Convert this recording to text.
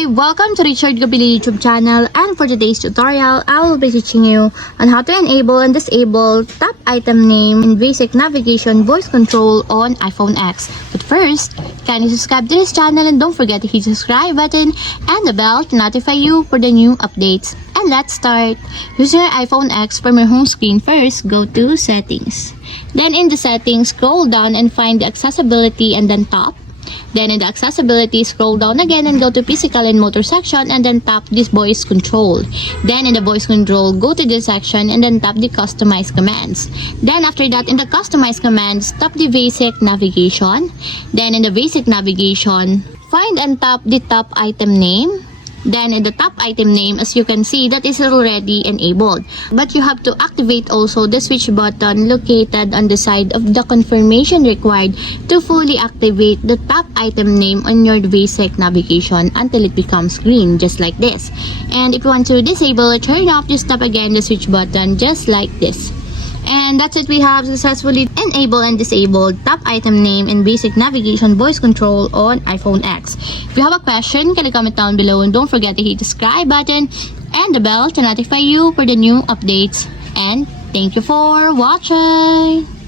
Hi! Welcome to Richard Gabili YouTube channel, and for today's tutorial, I will be teaching you on how to enable and disable top item name in basic navigation voice control on iPhone X. But first, kindly subscribe to this channel and don't forget to hit the subscribe button and the bell to notify you for the new updates. And let's start. Using your iPhone X from your home screen, first go to Settings. Then in the Settings, scroll down and find the Accessibility and then Top. Then in the accessibility, scroll down again and go to physical and motor section and then tap this voice control. Then in the voice control, go to this section and then tap the customize commands. Then after that, in the customize commands, tap the basic navigation. Then in the basic navigation, find and tap the top item name. Then in the top item name, as you can see, that is already enabled. But you have to activate also the switch button located on the side of the confirmation required to fully activate the top item name on your basic navigation until it becomes green, just like this. And if you want to disable or turn off, just tap again the switch button, just like this. And that's it, we have successfully enabled and disabled top item name and basic navigation voice control on iPhone X. If you have a question, can you comment down below and don't forget to hit the subscribe button and the bell to notify you for the new updates. And thank you for watching!